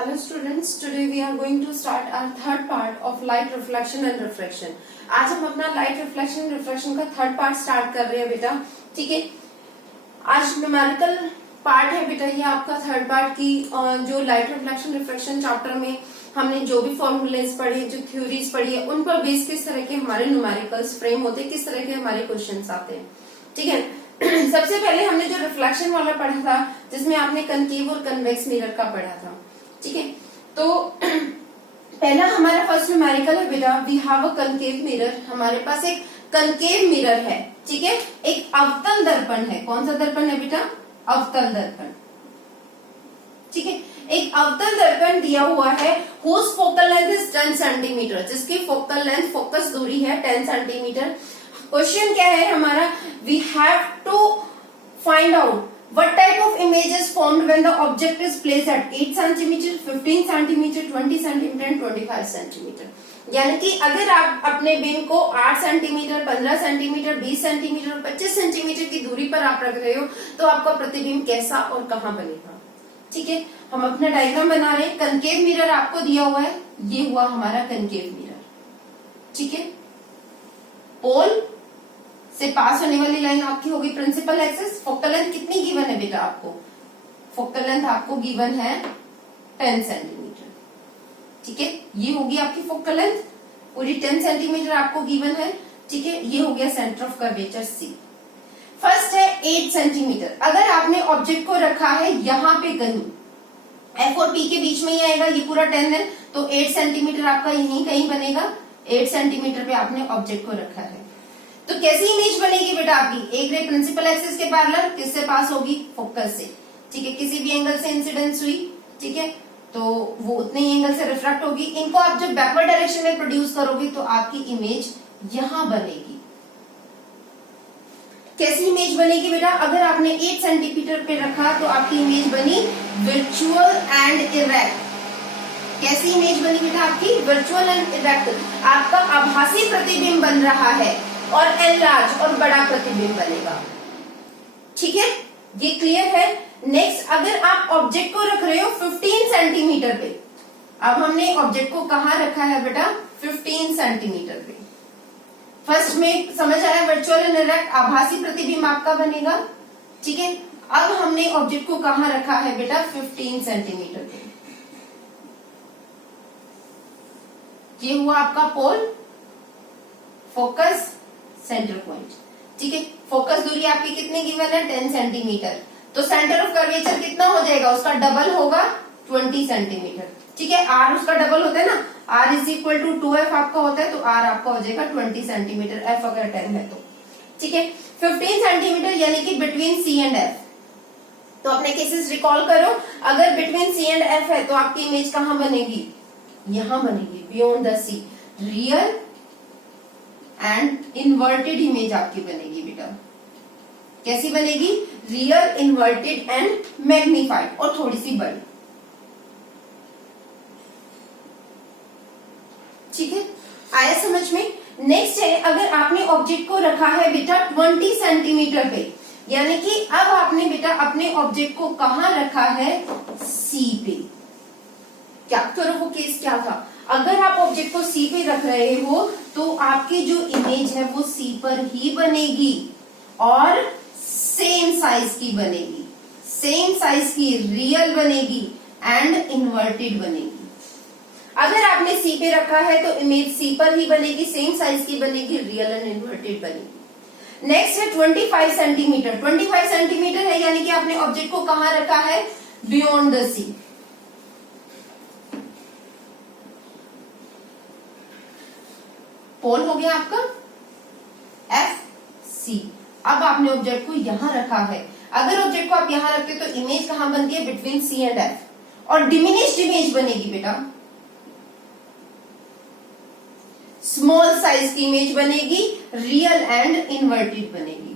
Hello students, today we are going to start our third part of light reflection and refraction. आज हम अपना light reflection and refraction का third part start कर रहे हैं बेटा. ठीक है, आज न्यूमेरिकल पार्ट है बेटा. ये आपका थर्ड पार्ट की जो लाइट रिफ्लेक्शन रिफ्रैक्शन चैप्टर में हमने जो भी फॉर्मूलेज पढ़े, जो थ्योरीज पढ़ी है, उन पर बेस किस तरह के हमारे न्यूमेरिकल्स फ्रेम होते हैं, किस तरह के हमारे क्वेश्चंस आते हैं. ठीक है, सबसे पहले हमने जो रिफ्लेक्शन वाला पढ़ा था जिसमें आपने कनकेव और कन्वेक्स मिरर का पढ़ा था. ठीक है, तो पहला हमारा फर्स्ट न्यूमेरिकल है बेटा, we have a concave mirror. हमारे पास एक कनकेव मिरर है. ठीक है, एक अवतल दर्पण है. कौन सा दर्पण है बेटा? अवतल दर्पण. ठीक है, एक अवतल दर्पण दिया हुआ है whose focal length is 10 centimetre, जिसकी फोकल लेंथ, फोकस दूरी है 10 सेंटीमीटर. क्वेश्चन क्या है हमारा? We have to find out what type of image is formed when the object is placed at 8 centimeter, 15 centimeter, 20 centimeter and 25 centimeter. यानी कि अगर आप अपने बीम को 8 सेंटीमीटर, 15 सेंटीमीटर, 20 सेंटीमीटर और 25 सेंटीमीटर की दूरी पर आप रख रहे हो तो आपका प्रतिबिंब कैसा और कहाँ बनेगा. ठीक है, हम अपना डायग्राम बना रहे हैं. कनकेव मिरर आपको दिया हुआ है, ये हुआ हमारा कनकेव मिरर. ठीक है, पोल से पास होने वाली लाइन आपकी होगी प्रिंसिपल एक्सिस. फोकल लेंथ कितनी गिवन है बेटा आपको? फोकल लेंथ आपको गिवन है 10 सेंटीमीटर. ठीक है, ये होगी आपकी फोकल लेंथ, पूरी 10 सेंटीमीटर आपको गिवन है. ठीक है, ये हो गया centre of curvature C. First है 8 सेंटीमीटर. अगर आपने ऑब्जेक्ट को रखा है यहाँ पे कहीं, एफ और पी के बीच में ही आएगा, ये पूरा 10 है तो 8 सेंटीमीटर आपका यहीं कहीं बनेगा. 8 सेंटीमीटर पे आपने ऑब्जेक्ट को रखा है तो कैसी इमेज बनेगी बेटा आपकी? एक रे प्रिंसिपल एक्सिस के पैरेलल, किससे पास होगी? फोकस से. ठीक है, किसी भी एंगल से इंसिडेंस हुई, ठीक है, तो वो उतने ही एंगल से रिफ्रैक्ट होगी. इनको आप जब बैकवर्ड डायरेक्शन में प्रोड्यूस करोगे तो आपकी इमेज यहां बनेगी. कैसी इमेज बनेगी बेटा? अगर आपने 8 सेंटीमीटर पे रखा तो आपकी इमेज बनी वर्चुअल एंड इरेक्ट. कैसी इमेज बनी बेटा आपकी? Virtual and erect. आपका आभासी प्रतिबिंब बन रहा है और एनलार्ज और बड़ा प्रतिबिंब बनेगा. ठीक है, ये क्लियर है. नेक्स्ट, अगर आप ऑब्जेक्ट को रख रहे हो 15 सेंटीमीटर पे, अब हमने ऑब्जेक्ट को कहाँ रखा है बेटा? 15 सेंटीमीटर पे. फर्स्ट में समझ आया, वर्चुअल एंड इरेक्ट, आभासी प्रतिबिंब आपका बनेगा. ठीक है, अब हमने ऑब्जेक्ट को कहाँ रखा है बेटा? 15 सेंटीमीटर पे. ये हुआ आपका पोल, फोकस, सेंटर पॉइंट. ठीक है, फोकस दूरी आपकी कितनी गिवन है? 10 सेंटीमीटर. तो सेंटर ऑफ कर्वेचर कितना हो जाएगा? उसका डबल होगा, 20 सेंटीमीटर. ठीक है, आर उसका डबल होता है ना, are is equal to 2f आपका होता है, तो आर आपका हो जाएगा 20 सेंटीमीटर. एफ अगर 10 है तो. ठीक है, 15 सेंटीमीटर यानी कि बिटवीन सी एंड एफ. तो अपने केसेस रिकॉल करो. अगर बिटवीन सी एंड एफ है तो आपकी इमेज कहाँ बनेगी? यहां बनेगी, beyond the C. Real and inverted image आपकी बनेगी बेटा. कैसी बनेगी? रियल, इन्वर्टेड एंड मैग्नीफाइड, और थोड़ी सी बड़ी. ठीक है, आया समझ में? नेक्स्ट है, अगर आपने ऑब्जेक्ट को रखा है बेटा 20 सेंटीमीटर पे, यानी कि अब आपने बेटा अपने ऑब्जेक्ट को कहाँ रखा है? सी पे. क्या करो, वो केस क्या था? अगर आप ऑब्जेक्ट को सी पे रख रहे हो तो आपकी जो इमेज है वो सी पर ही बनेगी और सेम साइज की बनेगी. सेम साइज की रियल बनेगी एंड इन्वर्टेड बनेगी. अगर आपने सी पे रखा है तो इमेज सी पर ही बनेगी, सेम साइज की बनेगी, रियल एंड इन्वर्टेड बनेगी. नेक्स्ट है 25 सेंटीमीटर. 25 सेंटीमीटर है यानी कि आपने ऑब्जेक्ट को कहाँ रखा है? बियॉन्ड द सी. पोल हो गया आपका एफ सी. अब आपने ऑब्जेक्ट को यहां रखा है. अगर ऑब्जेक्ट को आप यहां रखते हो तो इमेज कहां बनती है? बिटवीन सी एंड एफ, और डिमिनिश्ड इमेज बनेगी बेटा. स्मॉल साइज की इमेज बनेगी, रियल एंड इन्वर्टेड बनेगी.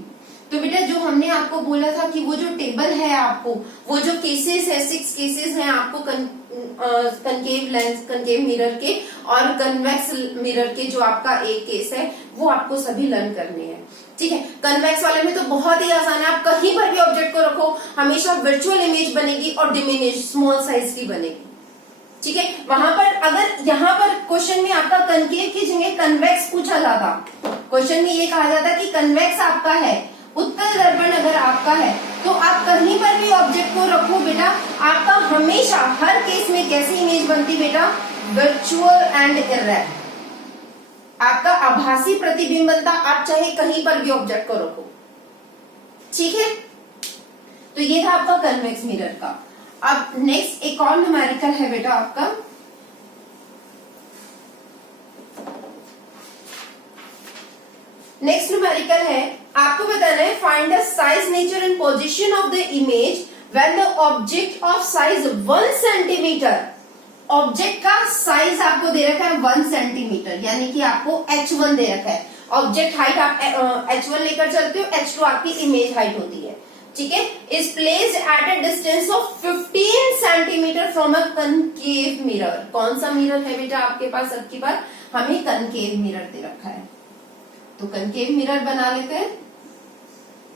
तो बेटा जो हमने आपको बोला था कि वो जो टेबल है आपको, वो जो केसेस है, 6 केसेस हैं आपको कनकेव लेंस, कनकेव मिरर के और कन्वेक्स मिरर के, जो आपका एक केस है वो आपको सभी लर्न करने हैं. ठीक है, कन्वेक्स वाले में तो बहुत ही आसान है, आप कहीं पर भी ऑब्जेक्ट को रखो हमेशा वर्चुअल इमेज बनेगी और डिमिनिश स्मॉल साइज की बनेगी. ठीक है। वहां पर अगर यहाँ पर क्वेश्चन में आपका कनकेव की जगह कन्वेक्स पूछा जाता, क्वेश्चन में ये कहा जाता कि कन्वेक्स आपका है, उत्तल दर्पण अगर आपका है, तो आप कहीं पर भी ऑब्जेक्ट को रखो बेटा, आपका हमेशा हर केस में कैसी इमेज बनती बेटा, वर्चुअल एंड इरेक्ट, आपका आभासी प्रतिबिंब बनता, आप चाहे कहीं पर भी ऑब्जेक्ट को रखो। ठीक है, तो ये था आपका कन्वेक्स मिरर का। अब नेक्स्ट एक और न्यूमेरिकल है बेटा आपका, नेक्स्ट न्यूमेरिकल है, आपको बताना है find the size, nature and position of the image when the object of size 1 centimetre, object का साइज आपको दे रखा है 1 सेंटीमीटर, यानी कि आपको h1 दे रखा है, ऑब्जेक्ट हाइट आप h1 लेकर चलते हो, h2 आपकी इमेज हाइट होती है। ठीक है, is placed at a distance of 15 centimetre from a concave mirror. कौन सा मिरर है बेटा आपके पास, अब की बार हमें कनकेव मिरर दे रखा है, तो कनकेव मिरर बना लेते हैं।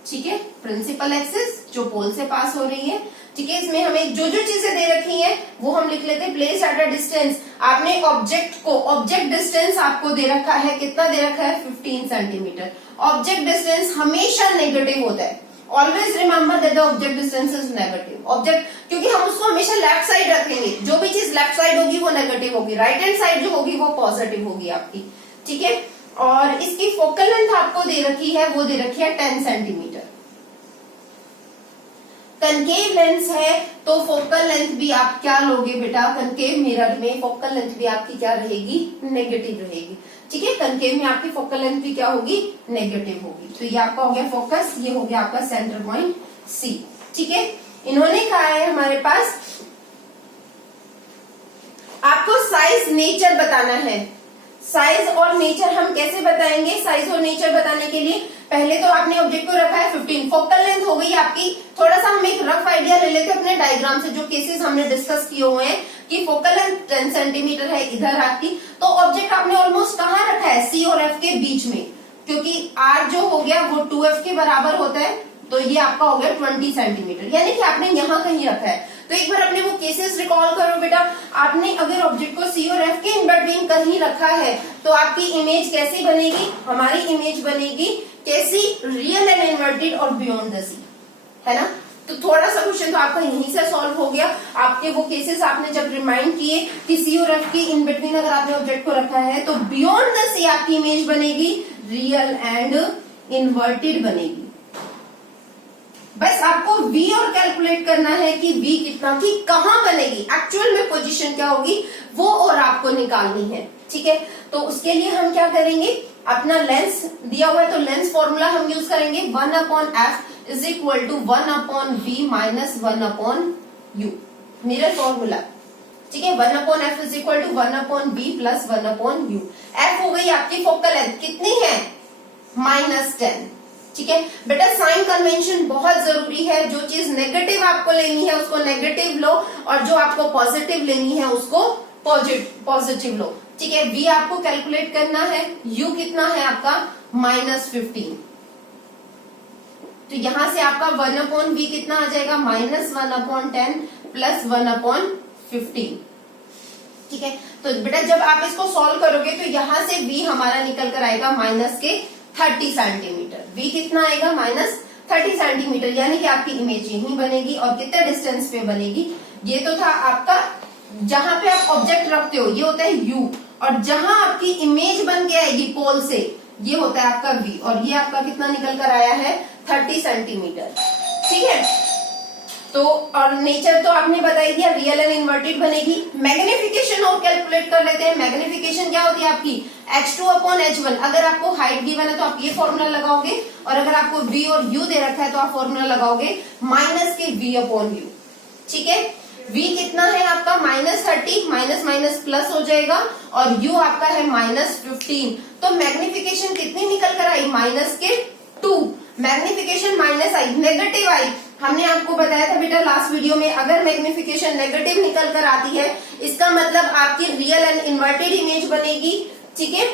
ठीक है, प्रिंसिपल एक्सिस जो पोल से पास हो रही है। ठीक है, इसमें हमें जो जो चीजें दे रखी हैं वो हम लिख लेते हैं। प्लेस एट अ डिस्टेंस, आपने ऑब्जेक्ट को, ऑब्जेक्ट डिस्टेंस आपको दे रखा है, कितना दे रखा है 15 सेंटीमीटर। ऑब्जेक्ट डिस्टेंस हमेशा नेगेटिव होता है, always remember that the object distance is negative. Object, क्योंकि हम उसको हमेशा लेफ्ट साइड रखेंगे, जो भी चीज लेफ्ट साइड होगी वो नेगेटिव होगी, राइट हैंड साइड जो होगी वो पॉजिटिव होगी आपकी। ठीक है, और इसकी फोकल लेंथ आपको दे रखी है, वो दे रखी है 10 सेंटीमीटर। कनकेव लेंस है तो फोकल लेंथ भी आप क्या लोगे बेटा, कनकेव मिरर में फोकल लेंथ भी आपकी क्या रहेगी, नेगेटिव रहेगी। ठीक है, कनकेव में आपकी फोकल लेंथ भी क्या होगी, नेगेटिव होगी। तो ये आपका हो गया फोकस, ये हो गया आपका सेंटर पॉइंट सी। ठीक है, इन्होंने कहा है हमारे पास आपको साइज नेचर बताना है। साइज और नेचर हम कैसे बताएंगे, साइज और नेचर बताने के लिए पहले तो आपने ऑब्जेक्ट को रखा है 15, फोकल लेंथ हो गई आपकी। थोड़ा सा हम एक रफ आइडिया ले लेते हैं अपने डायग्राम से, जो केसेस हमने डिस्कस किए हुए हैं कि फोकल लेंथ 10 सेंटीमीटर है इधर आपकी, तो ऑब्जेक्ट आपने ऑलमोस्ट कहाँ रखा है, सी और एफ के बीच में, क्योंकि आर जो हो गया वो 2f के बराबर होता है, तो ये आपका हो गया 20 सेंटीमीटर, यानी कि आपने यहाँ कहीं रखा है। तो एक बार अपने वो केसेस रिकॉल करो बेटा, आपने अगर ऑब्जेक्ट को सी और एफ के इन बिटवीन कहीं रखा है तो आपकी इमेज कैसी बनेगी, हमारी इमेज बनेगी कैसी, रियल एंड इन्वर्टेड और बियॉन्ड द सी, है ना। तो थोड़ा सा क्वेश्चन तो आपका यहीं से सॉल्व हो गया। आपके वो केसेस आपने जब रिमाइंड किए कि सी और एफ के इन बिटवीन अगर आपने ऑब्जेक्ट को रखा है तो बियॉन्ड द सी आपकी इमेज बनेगी रियल एंड इन्वर्टेड बनेगी। बस आपको V और कैलकुलेट करना है कि V कितना, कि कहां बनेगी, एक्चुअल में पोजीशन क्या होगी वो और आपको निकालनी है। ठीक है, तो उसके लिए हम क्या करेंगे, अपना लेंस दिया हुआ है तो लेंस फॉर्मूला हम यूज करेंगे 1/f is equal to 1/v minus 1/u, mirror formula. ठीक है, 1/f is equal to 1/v plus 1/u। f हो गई आपकी फोकल लेंथ, कितनी है, -10। ठीक है बेटा, साइन कन्वेंशन बहुत जरूरी है, जो चीज नेगेटिव आपको लेनी है उसको नेगेटिव लो, और जो आपको पॉजिटिव लेनी है उसको पॉजिटिव लो। ठीक है, v आपको कैलकुलेट करना है, u कितना है आपका -15, तो यहां से आपका 1/v कितना आ जाएगा, -1/10 प्लस 1/15। ठीक है, तो बेटा जब आप इसको सॉल्व करोगे तो यहां से v हमारा निकल कर आएगा -30 सेंटीमीटर। v कितना आएगा, -30 सेंटीमीटर, यानी कि आपकी इमेज यहीं बनेगी, और कितने डिस्टेंस पे बनेगी, ये तो था आपका जहां पे आप ऑब्जेक्ट रखते हो, ये होता है u, और जहां आपकी इमेज बन के आएगी पोल से, ये होता है आपका v, और ये आपका कितना निकल कर आया है 30 सेंटीमीटर। ठीक है, तो और नेचर तो आपने बता ही दिया, रियल एंड इन्वर्टेड बनेगी। मैग्निफिकेशन और कैलकुलेट कर लेते हैं। मैग्निफिकेशन क्या होती है आपकी, h2/h1। अगर आपको हाइट गिवन है तो आप ये फॉर्मूला लगाओगे, और अगर आपको v और u दे रखा है तो आप फॉर्मूला लगाओगे माइनस के v/u। ठीक है, v कितना है आपका -30, माइनस माइनस प्लस हो जाएगा, और u आपका है -15। तो मैग्निफिकेशन कितनी निकल कर आई, -2। मैग्निफिकेशन माइनस आई, नेगेटिव आई। हमने आपको बताया था बेटा लास्ट वीडियो में, अगर मैग्निफिकेशन नेगेटिव निकल कर आती है इसका मतलब आपकी रियल एंड इन्वर्टेड इमेज बनेगी। ठीक है,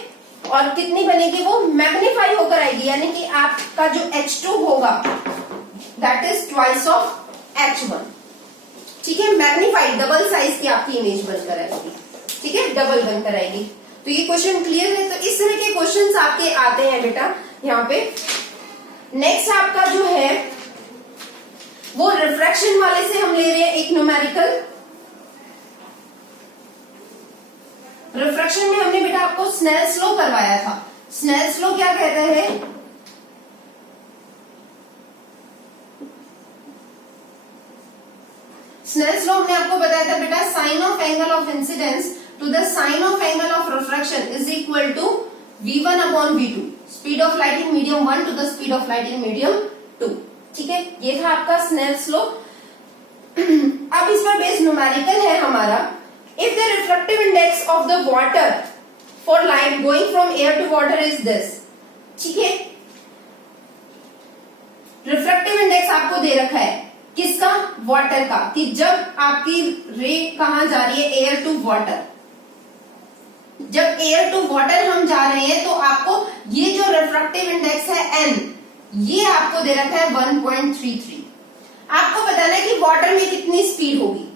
और कितनी बनेगी, वो मैग्नीफाई होकर आएगी, यानी कि आपका जो h2 होगा that is twice of h1। ठीक है, मैग्नीफाइड डबल साइज की आपकी इमेज बनकर आएगी, ठीक है, डबल बनकर आएगी। तो ये क्वेश्चन क्लियर है। तो इस तरह के क्वेश्चंस आपके आते हैं बेटा यहाँ पे। नेक्स्ट आपका जो है वो रिफ्रैक्शन वाले से हम ले रहे हैं एक न्यूमेरिकल। रिफ्रैक्शन में हमने बेटा आपको स्नेल्स लॉ करवाया था। स्नेल्स लॉ क्या कहता है? स्नेल्स लॉ हमने आपको बताया था बेटा, sine of angle of incidence to the sine of angle of refraction is equal to v1 upon v2, speed of light in medium 1 to the speed of light in medium 2। ठीक है, ये था आपका स्नेल्स लॉ। अब इस पर based numerical है हमारा, if the refractive index of the water for light going from air to water is this। ठीक है, रिफ्रैक्टिव इंडेक्स आपको दे रखा है किसका? वाटर का, कि जब आपकी रे कहां जा रही है? Air to water. जब एयर टू वाटर हम जा रहे हैं तो आपको ये जो रिफ्रैक्टिव इंडेक्स है n, ये आपको दे रखा है 1.33। आपको बताना है कि वाटर में कितनी स्पीड होगी।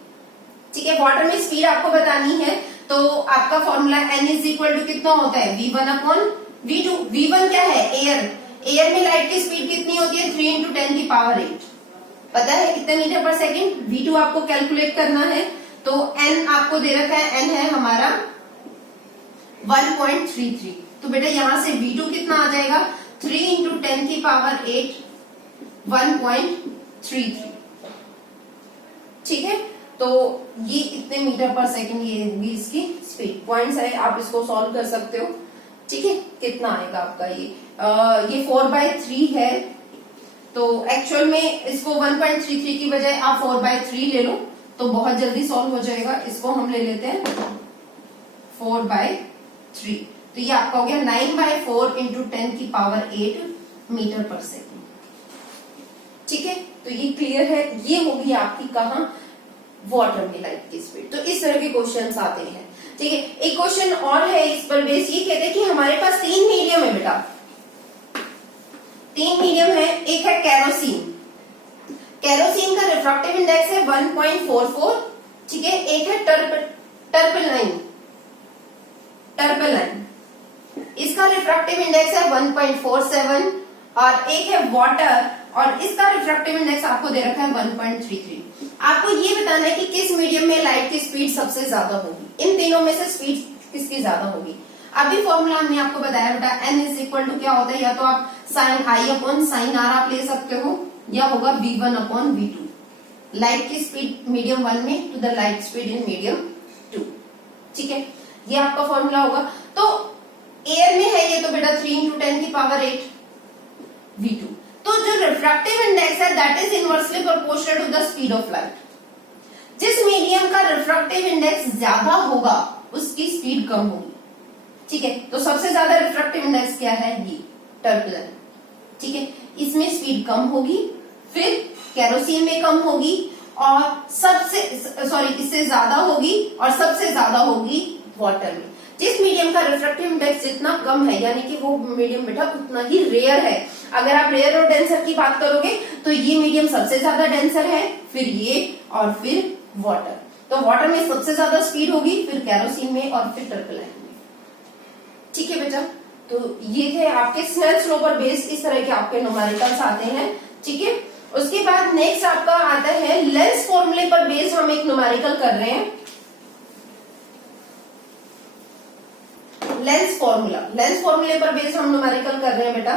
ठीक है, वाटर में स्पीड आपको बतानी है, तो आपका formula n is equal to कितना होता है? v1 upon v2। v1 क्या है? एयर। एयर में लाइट की स्पीड कितनी होती है? 3 इंटू 10 की पावर 8। पता है कितने मीटर पर सेकेंड? v2 आपको कैलकुलेट करना है, तो n आपको दे रखा है, n है हमारा 1.33। तो बेटा यहां से v2 कितना आ जाएगा? 3 इंटू 10 की पावर 8, 1.33। ठीक है, तो ये इतने मीटर पर सेकंड ये होगी इसकी स्पीड। पॉइंट्स है, आप इसको सॉल्व कर सकते हो। ठीक है, कितना आएगा आपका ये 4/3 है, तो एक्चुअल में इसको 1.33 की बजाय आप 4/3 ले लो तो बहुत जल्दी सॉल्व हो जाएगा। इसको हम ले लेते हैं 4/3, तो ये आपका हो गया 9/4 इंटू 10 की पावर 8 मीटर पर सेकेंड। ठीक है, तो ये क्लियर है। ये होगी आपकी कहां? वाटर में लाइट की स्पीड। तो इस तरह के क्वेश्चंस आते हैं। ठीक है, एक क्वेश्चन और है इस पर बेस, ये कहते हैं कि हमारे पास 3 मीडियम है बेटा, 3 मीडियम है। एक है कैरोसिन, कैरोसिन का रिफ्रैक्टिव इंडेक्स है 1.44। ठीक है, एक है टर्पलाइन, टर्पलाइन, इसका रिफ्रैक्टिव इंडेक्स है 1.47, और एक है वाटर, और इसका रिफ्रैक्टिव इंडेक्स आपको दे रखा है 1.33। आपको ये बताना है कि किस मीडियम में लाइट की स्पीड सबसे ज्यादा होगी। इन तीनों में से स्पीड किसकी ज्यादा होगी? अभी फॉर्मूला हमने आपको बताया बेटा, n इज इक्वल टू क्या होता है? या तो आप sine i upon sine r आप ले सकते हो, या होगा v1 अपॉन v2, लाइट की स्पीड मीडियम 1 में to the light speed in medium 2। ठीक है, ये आपका फॉर्मूला होगा। तो एयर में है ये, तो बेटा 3 इंटू 10 की पावर 8 v2। तो जो रिफ्रैक्टिव इंडेक्स है that is inversely proportional to the speed of light. जिस मीडियम का रिफ्रैक्टिव इंडेक्स ज्यादा होगा उसकी स्पीड कम होगी। ठीक है, तो सबसे ज्यादा रिफ्रैक्टिव इंडेक्स क्या है? ये टर्पलाइन। ठीक है, इसमें स्पीड कम होगी, फिर कैरोसिन में कम होगी, और इससे ज्यादा होगी, और सबसे ज्यादा होगी वाटर में। जिस मीडियम का रिफ्रैक्टिव इंडेक्स जितना कम है, यानी कि वो मीडियम बेटा उतना ही रेयर है। अगर आप रेयर और डेंसर की बात करोगे तो ये मीडियम सबसे ज्यादा डेंसर है, फिर ये, और फिर वाटर। तो वाटर में सबसे ज्यादा स्पीड होगी, फिर कैरोसिन में, और फिर टर्पलाइन में। ठीक है बेटा, तो ये थे आपके स्नेल्स लॉ पर बेस्ड इस तरह के आपके न्यूमेरिकल्स आते हैं। ठीक है, उसके बाद नेक्स्ट आपका आता है लेंस फॉर्मूले पर बेस्ड हम एक न्यूमेरिकल कर रहे हैं। लेंस फॉर्मूले पर बेस्ड हम न्यूमेरिकल कर रहे हैं बेटा।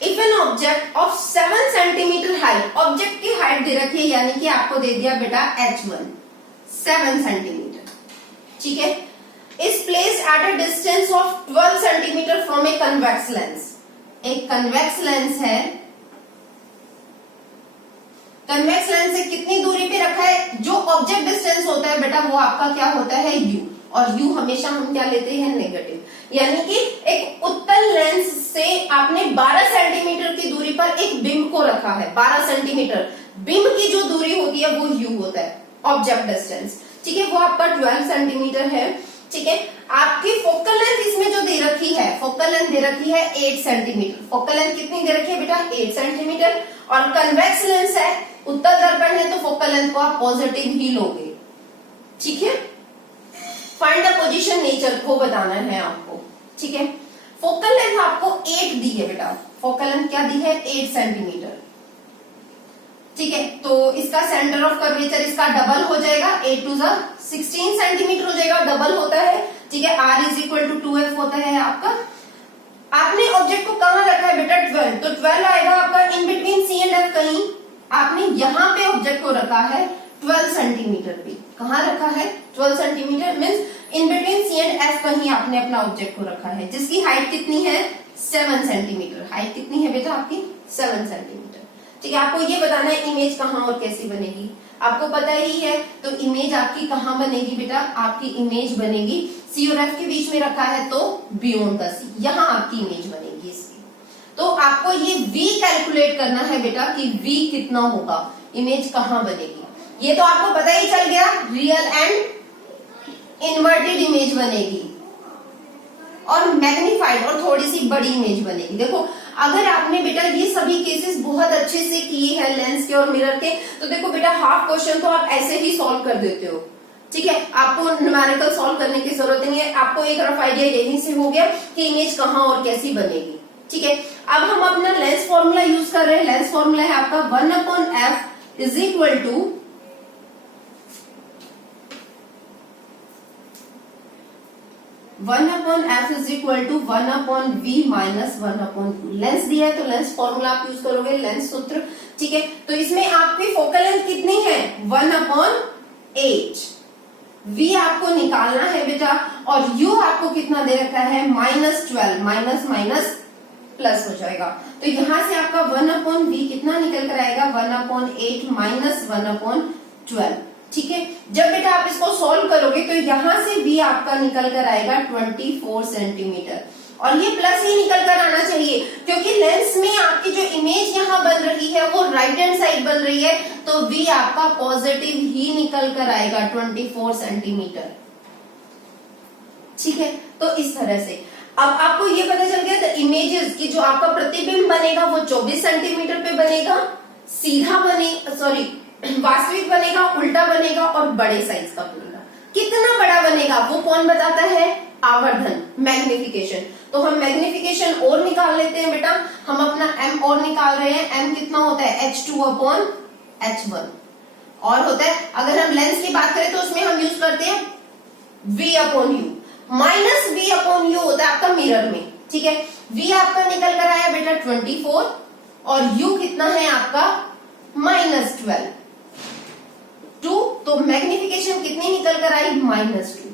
If an object of 7 centimetre height, object की हाइट दे रखी है, यानी कि आपको दे दिया बेटा h1 7 सेंटीमीटर। ठीक है, is placed at a distance of 12 centimetre from a convex lens. एक कन्वेक्स लेंस है, कन्वेक्स लेंस से कितनी दूरी पे रखा है? जो ऑब्जेक्ट डिस्टेंस होता है बेटा वो आपका क्या होता है? u, और u हमेशा हम क्या लेते हैं? नेगेटिव। यानी कि एक उत्तल लेंस से आपने 12 सेंटीमीटर की दूरी पर एक बिंब को रखा है। 12 सेंटीमीटर बिंब की जो दूरी होती है वो u होता है, ऑब्जेक्ट डिस्टेंस। ठीक है, वो आपका 12 सेंटीमीटर है। ठीक है। आपकी फोकल लेंथ इसमें जो दे रखी है, फोकल लेंथ दे रखी है 8 सेंटीमीटर। फोकल लेंथ कितनी दे रखी है बेटा? 8 सेंटीमीटर। और कन्वेक्स लेंस है, उत्तल दर्पण है, तो फोकल लेंथ को आप पॉजिटिव ही लोगे, ठीक है। फाइंड द पोजीशन नेचर को बताना है आपको, ठीक है। फोकल लेंथ आपको 8 दी है बेटा, फोकल लेंथ क्या दी है? 8 सेंटीमीटर, ठीक है। तो इसका सेंटर ऑफ कर्वेचर इसका डबल हो जाएगा, 8 टू 16 सेंटीमीटर हो जाएगा, डबल होता है, ठीक है। r is equal to 2f होता है आपका। आपने ऑब्जेक्ट को कहां रखा है बेटा? 12, तो 12 आएगा आपका in between C and F. कहीं आपने यहाँ पे ऑब्जेक्ट को रखा है 12 सेंटीमीटर पे। कहाँ रखा है? 12 centimetre means in between C and F कहीं आपने अपना ऑब्जेक्ट को रखा है, जिसकी हाइट कितनी है? 7 सेंटीमीटर। हाइट कितनी है बेटा आपकी? 7 सेंटीमीटर, ठीक है। आपको ये बताना है इमेज कहाँ और कैसी बनेगी, आपको पता ही है। तो इमेज आपकी कहाँ बनेगी बेटा? आपकी इमेज बनेगी सी और एफ के बीच में रखा है तो बियॉन्ड द सी, यहाँ आपकी इमेज बनेगी इसकी। तो आपको ये v कैलकुलेट करना है बेटा कि v कितना होगा, इमेज कहाँ बनेगी। ये तो आपको पता ही चल गया, रियल एंड इन्वर्टेड इमेज बनेगी और मैग्नीफाइड और थोड़ी सी बड़ी इमेज बनेगी। देखो अगर आपने बेटा ये सभी केसेस बहुत अच्छे से किए हैं लेंस के और मिरर के, तो देखो बेटा हाफ क्वेश्चन तो आप ऐसे ही सॉल्व कर देते हो, ठीक है। आपको न्यूमेरिकल सॉल्व करने की जरूरत नहीं है, आपको एक रफ आइडिया यहीं से हो गया कि इमेज कहाँ और कैसी बनेगी, ठीक है। अब हम अपना लेंस फॉर्मूला यूज कर रहे हैं। लेंस फॉर्मूला है आपका 1/f is equal to 1/f is equal to 1/v minus 1/2। Lens दिया है तो लेंस फॉर्मूला आप यूज करोगे, लेंस सूत्र, ठीक है। तो इसमें आपकी फोकल लेंथ कितनी है? 1/8। v आपको निकालना है बेटा और u आपको कितना दे रखा है? -12। माइनस माइनस प्लस हो जाएगा, तो यहां से आपका 1/v कितना निकल कर आएगा? 1/8 माइनस 1/12, ठीक है। जब बेटा आप इसको सॉल्व करोगे तो यहां से v आपका निकल कर आएगा 24 सेंटीमीटर और ये प्लस ही निकल कर आना चाहिए क्योंकि लेंस में आपकी जो इमेज यहाँ बन रही है वो राइट हैंड साइड बन रही है, तो v आपका पॉजिटिव ही निकल कर आएगा 24 सेंटीमीटर, ठीक है। तो इस तरह से अब आपको ये पता चल गया तो इमेजेस की जो आपका प्रतिबिंब बनेगा वो 24 सेंटीमीटर पे बनेगा, सीधा बने वास्तविक बनेगा, उल्टा बनेगा और बड़े साइज का बनेगा। कितना बड़ा बनेगा वो कौन बताता है? आवर्धन, मैग्निफिकेशन। तो हम मैग्निफिकेशन और निकाल लेते हैं बेटा, हम अपना m और निकाल रहे हैं। m कितना होता है? h2/h1 और होता है, अगर हम लेंस की बात करें तो उसमें हम यूज करते हैं v/u, माइनस v/u होता है आपका मिरर में, ठीक है। v आपका निकल कर आया बेटा 24 और u कितना है आपका? -12, 2, तो मैग्निफिकेशन कितनी निकल कर आई? -2,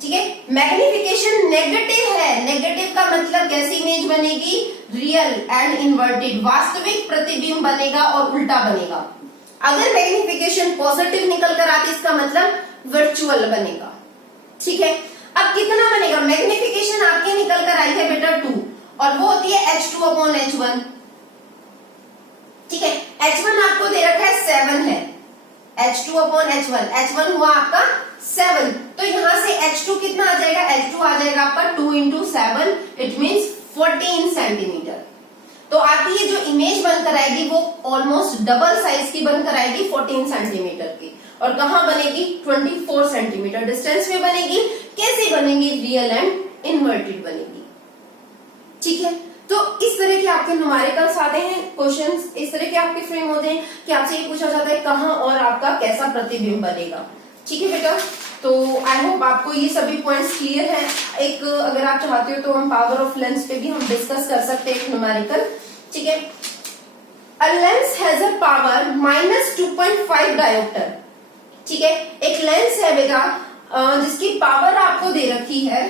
ठीक है। मैग्निफिकेशन नेगेटिव है, नेगेटिव का मतलब कैसी इमेज बनेगी? रियल एंड इन्वर्टेड, वास्तविक प्रतिबिंब बनेगा और उल्टा बनेगा। अगर मैग्निफिकेशन पॉजिटिव निकल कर आती इसका मतलब वर्चुअल बनेगा, ठीक है। अब कितना बनेगा? मैग्निफिकेशन आपकी निकल कर आई है बेटा 2 और वो होती है h2/h1, ठीक है। h1 आपको दे रखा है 7 है, h2/h1, h1 हुआ आपका 7, तो यहां से h2 कितना आ जाएगा? h2 आ जाएगा आपका 2 into 7, इट मीन्स 14 सेंटीमीटर। तो आपकी ये जो इमेज बनकर आएगी वो ऑलमोस्ट डबल साइज की बनकर आएगी 14 सेंटीमीटर की, और कहां बनेगी? 24 सेंटीमीटर डिस्टेंस में बनेगी। कैसे बनेगी? रियल एंड इन्वर्टेड बनेगी, ठीक है। तो इस तरह के आपके न्यूमेरिकल्स आते हैं, क्वेश्चंस इस तरह के आपके फ्रेम होते हैं कि आपसे ये पूछा जाता है कहां और आपका कैसा प्रतिबिंब बनेगा, ठीक है बेटा। तो आई होप आपको ये सभी पॉइंट्स क्लियर हैं। एक अगर आप चाहते हो तो हम पावर ऑफ लेंस पे भी हम डिस्कस कर सकते हैं एक न्यूमेरिकल, ठीक है। A lens has a power -2.5 dioptre, ठीक है। एक लेंस है बेटा जिसकी पावर आपको दे रखी है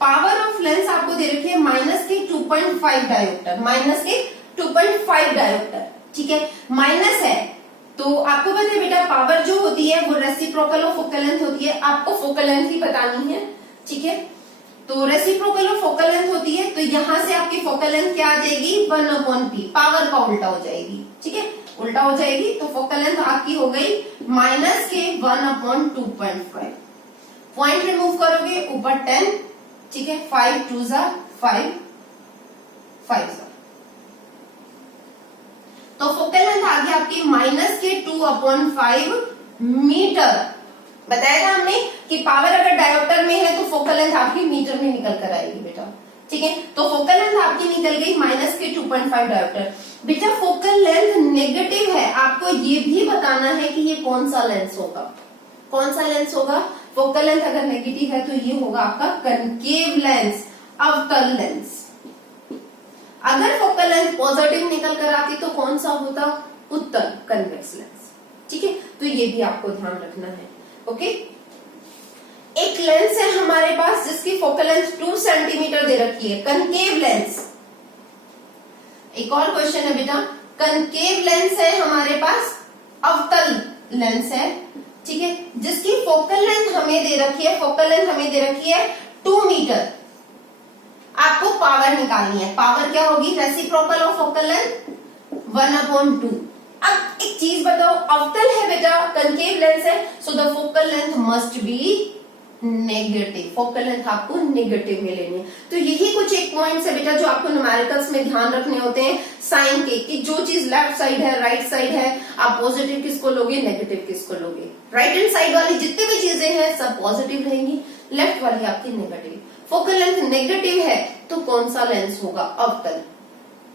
पावर ऑफ लेंस आपको दे रखी है -2.5 डायोप्टर, -2.5 डायोप्टर, ठीक है। माइनस है तो आपको पता है बेटा पावर जो होती है वो रेसिप्रोकल ऑफ फोकल लेंथ होती है, आपको फोकल लेंथ ही बतानी है, ठीक है। तो रेसिप्रोकल ऑफ फोकल लेंथ होती है तो यहां से आपकी फोकल लेंथ क्या आ जाएगी? 1/p, पावर का उल्टा हो जाएगी, ठीक है। उल्टा हो जाएगी, तो फोकल लेंथ आपकी हो गई माइनस के 1/2.5। पॉइंट रिमूव करोगे ऊपर 10, ठीक है, 5 2 जा 5 5 जा, तो फोकल लेंथ आ गई आपकी माइनस के 2/5 मीटर। बताया था हमने कि पावर अगर डायोप्टर में है तो फोकल लेंथ आपकी मीटर में निकल कर आएगी बेटा, ठीक है। तो फोकल लेंथ आपकी निकल गई माइनस के 2.5 डायोप्टर। बेटा फोकल लेंथ नेगेटिव है, आपको ये भी बताना है कि ये कौन सा लेंस होगा, कौन सा लेंस होगा। फोकल लेंथ अगर नेगेटिव है तो ये होगा आपका कनकेव लेंस, अवतल लेंस। अगर फोकल लेंथ पॉजिटिव निकल कर आती तो कौन सा होता, उत्तल, कन्वेक्स लेंस, ठीक है। तो ये भी आपको ध्यान रखना है, ओके। एक लेंस है हमारे पास जिसकी फोकल लेंथ 2 सेंटीमीटर दे रखी है, कनकेव लेंस। एक और क्वेश्चन है बेटा, कनकेव लेंस है हमारे पास, अवतल लेंस है, ठीक है, जिसकी फोकल लेंथ हमें दे रखी है, फोकल लेंथ हमें दे रखी है 2 मीटर। आपको पावर निकालनी है, पावर क्या होगी, रेसिप्रोकल ऑफ फोकल लेंथ 1/2। अब एक चीज बताओ, अवतल है बेटा, कनकेव लेंस है, so the focal length must be negative, focal length आपको नेगेटिव में लेनी है। तो यही कुछ एक पॉइंट्स है बेटा जो आपको न्यूमेरिकल्स में ध्यान रखने होते हैं साइन के, कि जो चीज लेफ्ट साइड है, राइट साइड है, आप पॉजिटिव किसको लोगे, नेगेटिव किसको लोगे। राइट हैंड साइड वाली जितनी भी चीजें हैं सब पॉजिटिव रहेंगी, लेफ्ट वाली आपकी नेगेटिव। फोकल लेंथ नेगेटिव है तो कौन सा लेंस होगा, अवतल,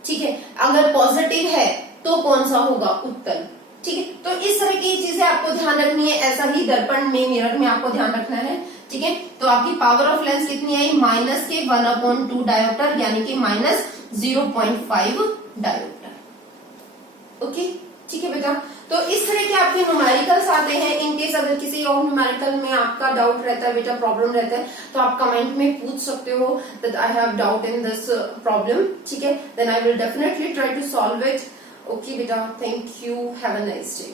ठीक है। अगर पॉजिटिव है तो कौन सा होगा, उत्तल, ठीक है। तो इस तरह की चीजें आपको ध्यान रखनी है, ऐसा ही दर्पण में, मिरर में आपको ध्यान रखना है, ठीक है। तो आपकी पावर ऑफ लेंस कितनी आई, माइनस के 1/2 डायोप्टर, यानी कि माइनस 0.5 डायोप्टर, ओके, ठीक है बेटा। तो इस तरह के आपके न्यूमेरिकल्स आते हैं। इनकेस अगर किसी और न्यूमेरिकल में आपका डाउट रहता है बेटा, प्रॉब्लम रहता है, तो आप कमेंट में पूछ सकते हो that I have doubt in this problem, ठीक है, then I will definitely try to solve it. Okay बेटा, thank you, have a nice day.